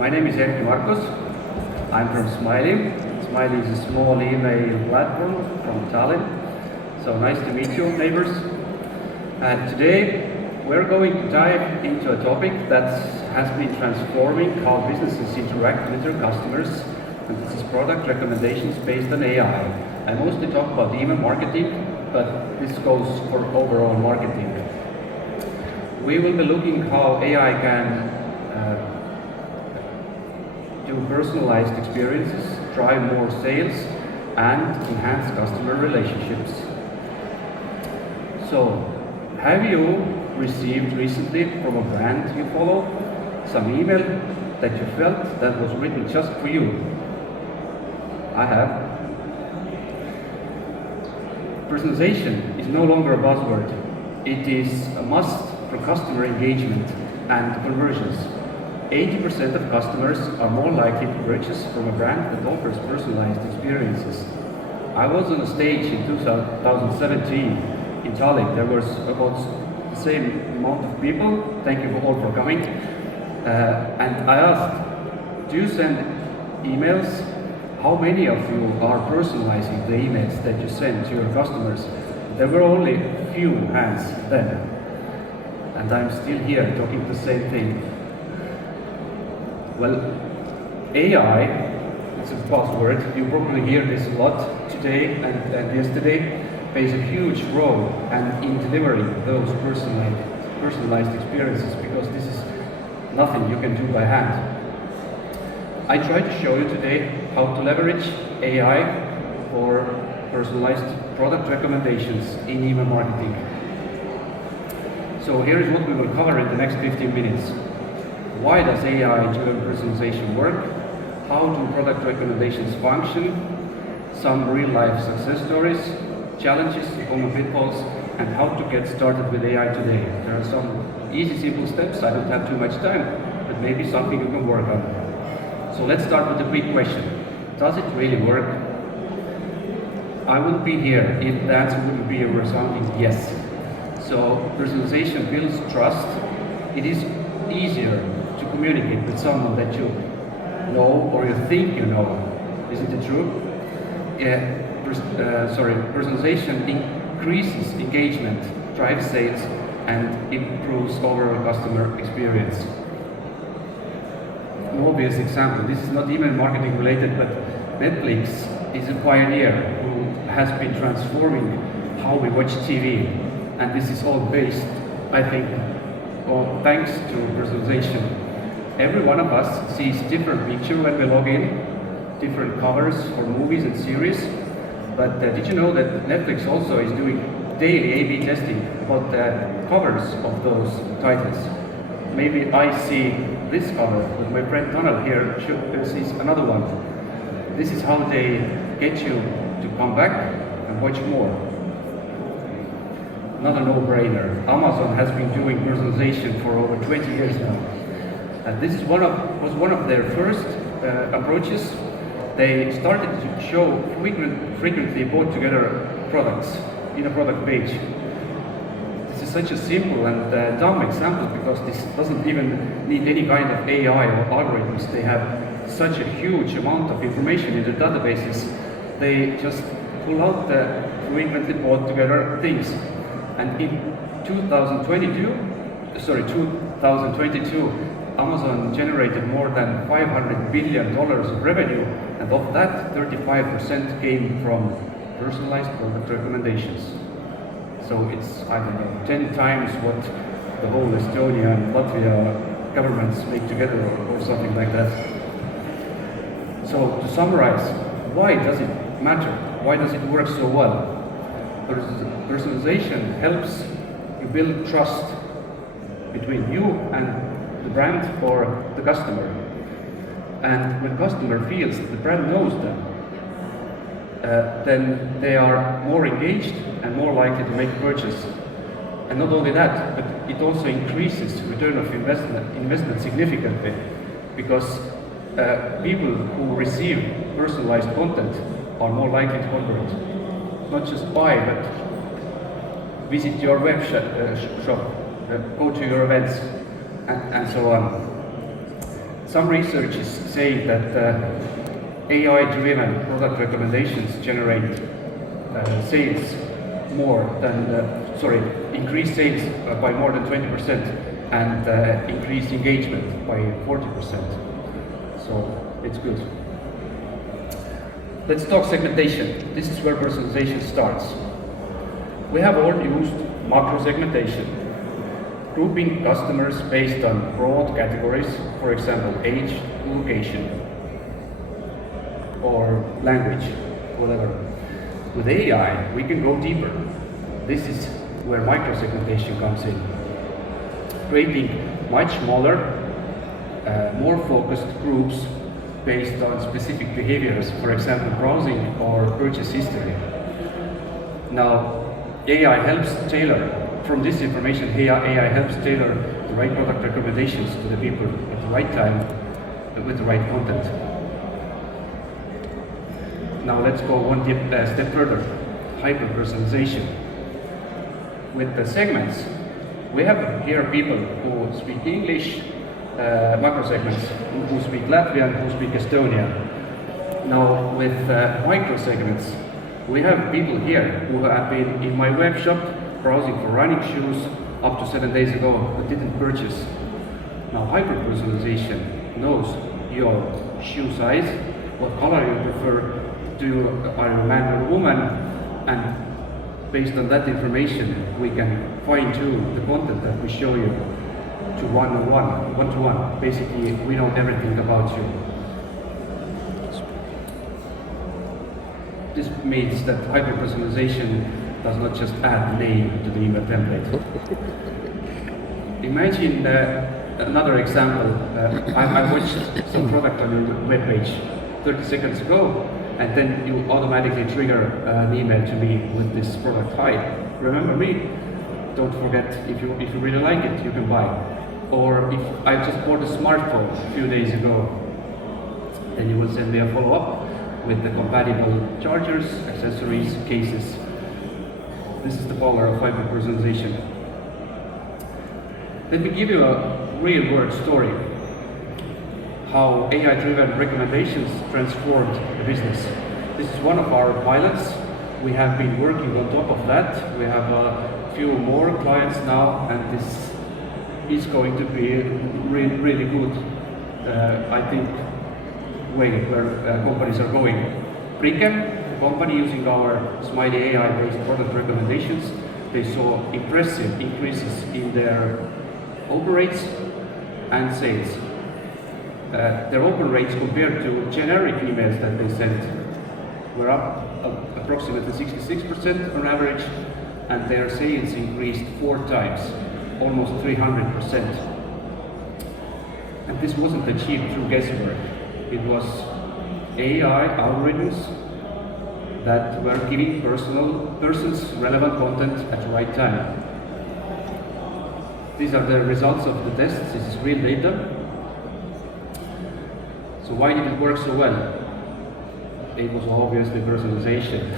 My name is Erkki Markus. I'm from Smaily. Smaily is a small email platform from Tallinn. So nice to meet you, neighbors. And today we're going to dive into a topic that has been transforming how businesses interact with their customers. And this is product recommendations based on AI. I mostly talk about email marketing, but this goes for overall marketing. We will be looking how AI can do personalized experiences, drive more sales, and enhance customer relationships. So, have you received recently from a brand you follow some email that you felt that was written just for you? I have. Personalization is no longer a buzzword. It is a must for customer engagement and conversions. 80% of customers are more likely to purchase from a brand that offers personalized experiences. I was on a stage in 2017 in Tallinn. There was about the same amount of people. Thank you all for coming. And I asked, do you send emails? How many of you are personalizing the emails that you send to your customers? There were only few hands then. And I'm still here talking the same thing. Well, AI, it's a buzzword, you probably hear this a lot today and yesterday, plays a huge role in delivering those personalized experiences, because this is nothing you can do by hand. I try to show you today how to leverage AI for personalized product recommendations in email marketing. So here is what we will cover in the next 15 minutes. Why does AI-driven personalization work? How do product recommendations function? Some real-life success stories, challenges, common pitfalls, and how to get started with AI today. There are some easy, simple steps. I don't have too much time, but maybe something you can work on. So let's start with the big question. Does it really work? I wouldn't be here if the answer wouldn't be a resounding yes. So personalization builds trust. It is easier to communicate with someone that you know or you think you know. Isn't it true? Personalization increases engagement, drives sales, and improves overall customer experience. An obvious example, this is not email marketing related, but Netflix is a pioneer who has been transforming how we watch TV. And this is all based, I think, thanks to personalization. Every one of us sees different picture when we log in, different covers for movies and series. But did you know that Netflix also is doing daily A/B testing about the covers of those titles? Maybe I see this cover, but my friend Donald here sees another one. This is how they get you to come back and watch more. Another no-brainer. Amazon has been doing personalization for over 20 years now. And this was one of their first approaches. They started to show frequently bought together products in a product page. This is such a simple and dumb example, because this doesn't even need any kind of AI or algorithms. They have such a huge amount of information in the databases. They just pull out the frequently bought together things. And in 2022, Amazon generated more than $500 billion of revenue, and of that, 35% came from personalized product recommendations. So it's, I don't know, 10 times what the whole Estonia and Latvia governments make together, or something like that. So to summarize, why does it matter? Why does it work so well? Personalization helps you build trust between you and the brand or the customer. And when customer feels the brand knows them, then they are more engaged and more likely to make a purchase. And not only that, but it also increases return of investment significantly, because people who receive personalized content are more likely to convert. Not just buy, but visit your web shop, go to your events, and so on. Some research is saying that AI-driven product recommendations generate sales more than, increase sales by more than 20% and increase engagement by 40%. So it's good. Let's talk segmentation. This is where personalization starts. We have all used macro segmentation, grouping customers based on broad categories, for example, age, location, or language, whatever. With AI, we can go deeper. This is where micro-segmentation comes in, creating much smaller, more focused groups based on specific behaviors, for example, browsing or purchase history. Now, AI helps tailor, from this information, AI helps tailor the right product recommendations to the people at the right time and with the right content. Now let's go one step further, hyper-personalization. With the segments, we have here people who speak English, macro segments, who speak Latvian, who speak Estonian. Now with micro segments, we have people here who have been in my web shop browsing for running shoes up to 7 days ago but didn't purchase. Now hyper-personalization knows your shoe size, what color you prefer, are you a man or a woman, and based on that information we can fine-tune the content that we show you to one-to-one. Basically, we know everything about you. This means that hyper-personalization does not just add name to the email template. Imagine another example. I watched some product on your webpage 30 seconds ago, and then you automatically trigger an email to me with this product. Hi, remember me? Don't forget, if you really like it, you can buy. Or if I just bought a smartphone a few days ago, then you will send me a follow-up with the compatible chargers, accessories, cases. This is the power of hyper-personalization. Let me give you a real-world story, how AI-driven recommendations transformed the business. This is one of our pilots. We have been working on top of that. We have a few more clients now, and this is going to be really good, I think, way where companies are going. RIGA, the company using our Smaily AI-based product recommendations, they saw impressive increases in their open rates and sales. Their open rates compared to generic emails that they sent were up approximately 66% on average, and their sales increased 4 times, almost 300%. And this wasn't achieved through guesswork. It was AI algorithms that were giving persons relevant content at the right time. These are the results of the tests. This is real data. So why did it work so well? It was obviously personalization.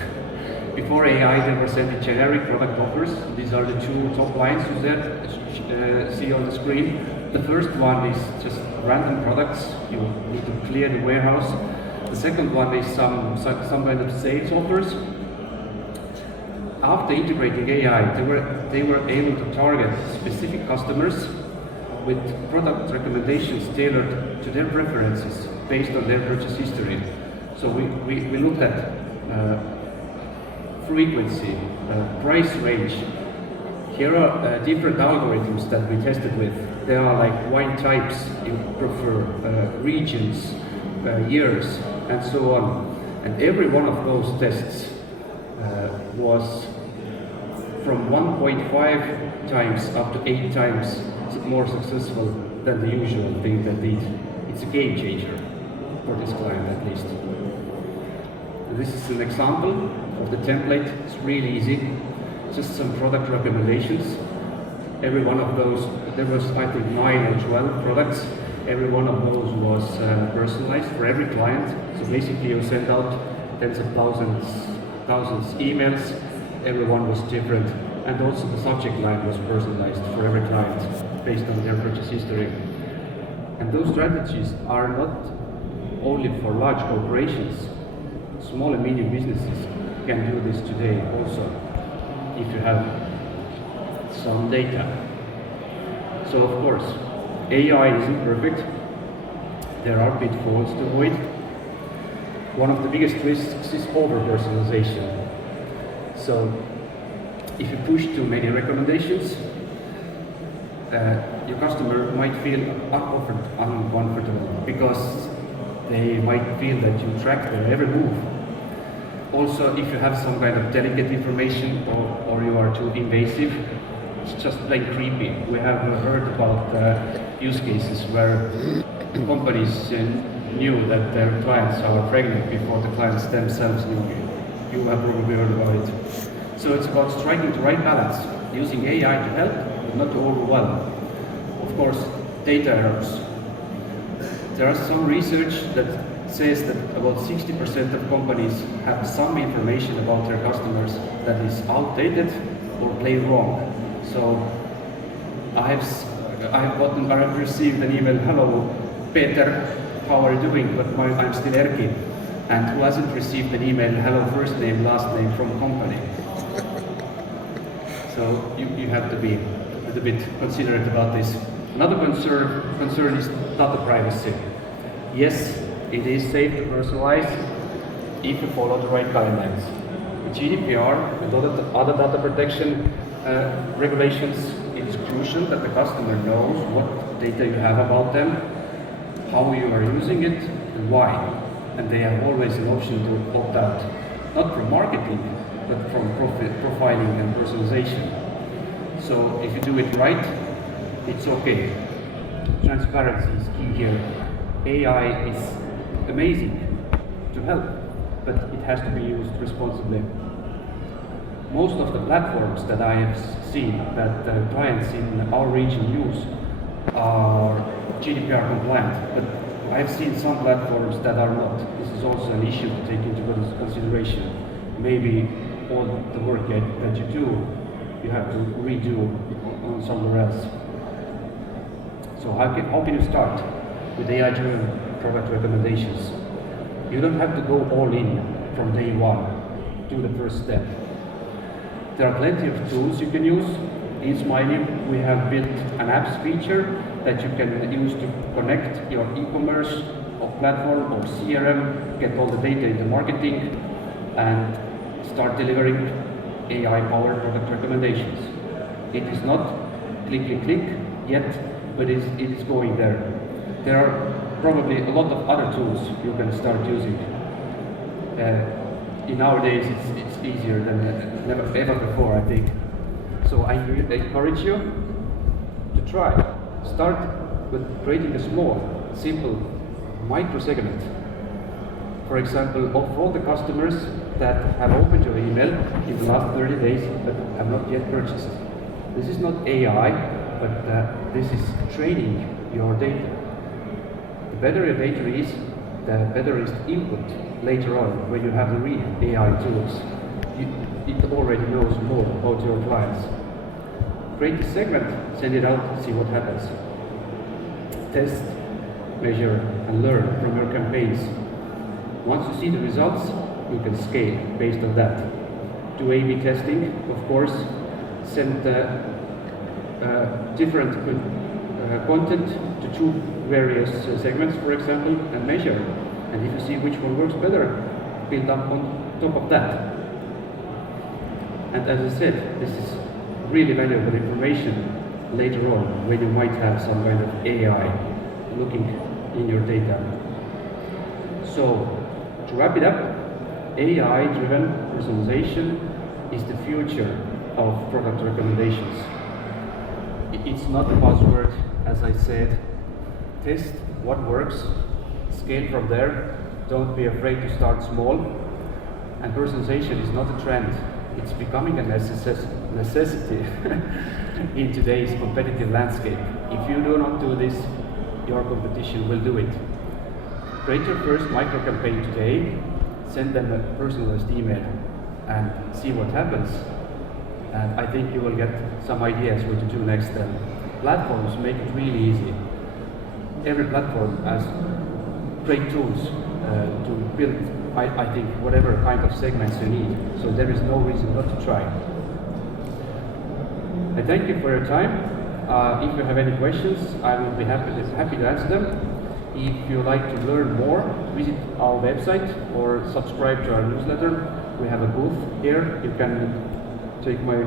Before AI, they were sending generic product offers. These are the 2 top lines you see on the screen. The first one is just random products. You need to clear the warehouse. The second one is some kind of sales offers. After integrating AI, they were able to target specific customers with product recommendations tailored to their preferences based on their purchase history. So we looked at frequency, price range. Here are different algorithms that we tested with. There are like wine types you prefer, regions, years, and so on. And every one of those tests was from 1.5 times up to 8 times more successful than the usual thing that they did. It's a game changer for this client at least. This is an example of the template. It's really easy. Just some product recommendations. Every one of those, there was I think 9 or 12 products. Every one of those was personalized for every client. So basically you send out tens of thousands emails. Every one was different. And also the subject line was personalized for every client based on their purchase history. And those strategies are not only for large corporations. Small and medium businesses can do this today also, if you have some data. So of course, AI isn't perfect. There are pitfalls to avoid. One of the biggest risks is over-personalization. So if you push too many recommendations, your customer might feel uncomfortable because they might feel that you track their every move. Also, if you have some kind of delicate information or you are too invasive, it's just plain creepy. We have heard about use cases where companies knew that their clients are pregnant before the clients themselves knew. You have probably heard about it. So it's about striking the right balance, using AI to help, but not to overwhelm. Of course, data errors. There is some research that says that about 60% of companies have some information about their customers that is outdated or plain wrong. So I have received an email, "Hello, Peter, how are you doing?" But I'm still Erkki. And who hasn't received an email, "Hello, first name, last name" from company? So you have to be a little bit considerate about this. Another concern is data privacy. Yes, it is safe to personalize if you follow the right guidelines. With GDPR and other data protection regulations, it is crucial that the customer knows what data you have about them, how you are using it, and why. And they have always an option to opt out, not from marketing, but from profiling and personalization. So if you do it right, it's okay. Transparency is key here. AI is amazing to help, but it has to be used responsibly. Most of the platforms that I have seen that clients in our region use are GDPR compliant, but I've seen some platforms that are not. This is also an issue to take into consideration. Maybe all the work that you do, you have to redo on somewhere else. So how can you start with AI-driven product recommendations? You don't have to go all in from day one. Do the first step. There are plenty of tools you can use. In Smaily, we have built an apps feature that you can use to connect your e-commerce or platform or CRM, get all the data into marketing, and start delivering AI-powered product recommendations. It is not click yet, but it is going there. There are probably a lot of other tools you can start using. In nowadays, it's easier than ever before, I think. So I encourage you to try. Start with creating a small, simple microsegment. For example, of all the customers that have opened your email in the last 30 days but have not yet purchased. This is not AI, but this is training your data. The better your data is, the better is the input later on when you have the real AI tools. It already knows more about your clients. Create a segment, send it out, see what happens. Test, measure, and learn from your campaigns. Once you see the results, you can scale based on that. Do A/B testing, of course. Send different content to two various segments, for example, and measure. And if you see which one works better, build up on top of that. And as I said, this is really valuable information later on when you might have some kind of AI looking in your data. So, to wrap it up, AI-driven personalization is the future of product recommendations. It's not a buzzword, as I said. Test what works, scale from there. Don't be afraid to start small. And personalization is not a trend. It's becoming a necessity in today's competitive landscape. If you do not do this, your competition will do it. Create your first micro campaign today, send them a personalized email, and see what happens. And I think you will get some ideas what to do next. Platforms make it really easy. every platform has great tools to build, I think, whatever kind of segments you need. So there is no reason not to try. I thank you for your time. If you have any questions, I will be happy to answer them. If you like to learn more, visit our website or subscribe to our newsletter. We have a booth here. You can take my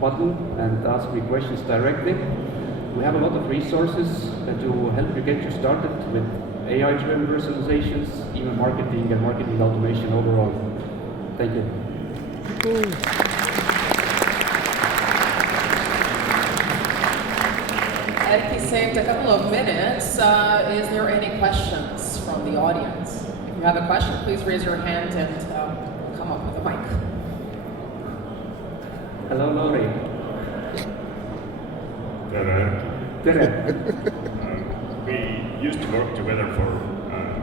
button and ask me questions directly. We have a lot of resources to help you get you started with AI-driven personalizations, email marketing, and marketing automation overall. Thank you. Erkki saved a couple of minutes. Is there any questions from the audience? If you have a question, please raise your hand and come up with a mic. Hello, Lori. We used to work together for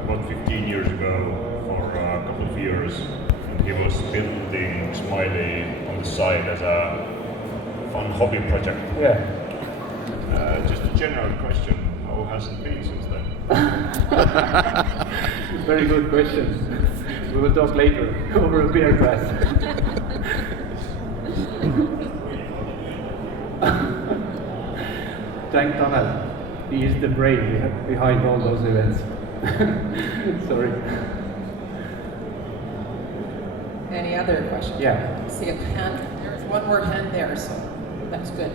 about 15 years ago for a couple of years, and he was building Smaily on the side as a fun hobby project. Yeah. Just a general question, how has it been since then? Very good question. We will talk later over a beer glass. Thank Tanel. He is the brain behind all those events. Sorry. Any other questions? Yeah. I see a hand. There's one more hand there, so that's good.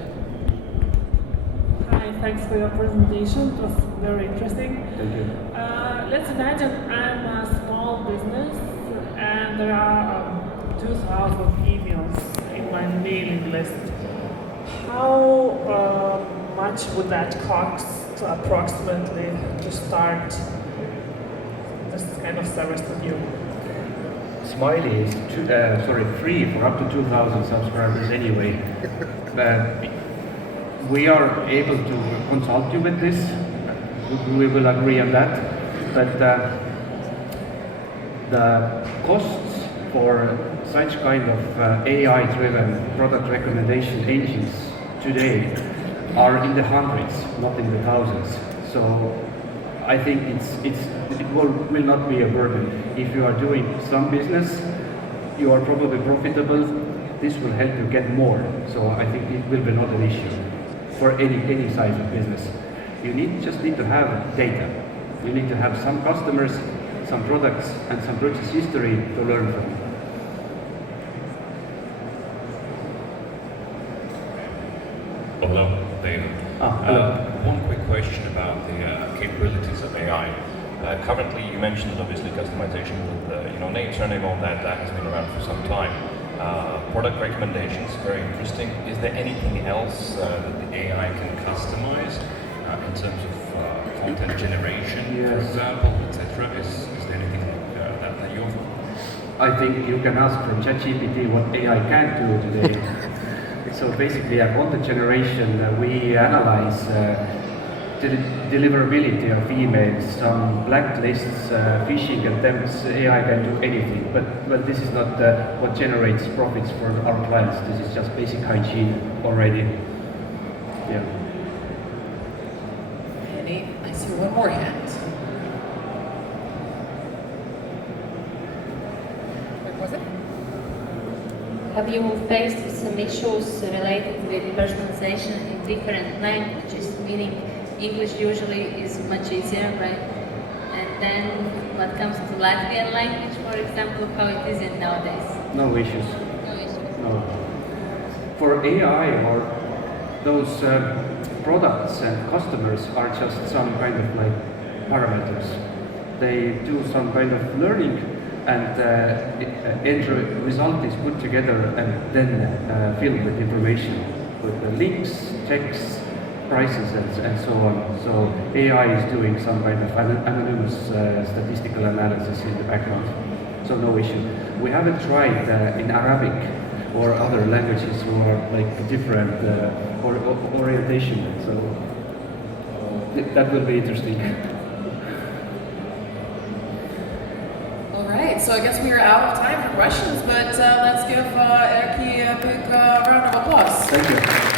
Hi, thanks for your presentation. It was very interesting. Thank you. Let's imagine I'm a small business and there are 2,000 emails in my mailing list. How much would that cost approximately to start this kind of service with you? Smaily is free for up to 2,000 subscribers anyway. We are able to consult you with this. We will agree on that. But the costs for such kind of AI-driven product recommendation engines today are in the hundreds, not in the thousands. So I think it will not be a burden. If you are doing some business, you are probably profitable. This will help you get more. So I think it will be not an issue for any size of business. You just need to have data. You need to have some customers, some products, and some purchase history to learn from. Hello, David. Hello. One quick question about the capabilities of AI. Currently, you mentioned obviously customization with name, surname, all that has been around for some time. Product recommendations, very interesting. Is there anything else that the AI can customize in terms of content generation, for example, etc.? Is there anything like that you offer? I think you can ask from ChatGPT what AI can do today. So basically, content generation, we analyze the deliverability of emails, some blacklists, phishing attempts. AI can do anything, but this is not what generates profits for our clients. This is just basic hygiene already. Yeah. I see one more hand. What was it? Have you faced some issues related with personalization in different languages, meaning English usually is much easier, right? And then what comes to Latvian language, for example, how it is in nowadays? No issues. No issues. No. For AI or those products and customers are just some kind of like parameters. They do some kind of learning, and end result is put together and then filled with information, with the links, text, prices, and so on. So AI is doing some kind of anonymous statistical analysis in the background. So no issue. We haven't tried in Arabic or other languages who are like different orientation. So that will be interesting. All right, so I guess we are out of time for questions, but let's give Erkki a big round of applause. Thank you.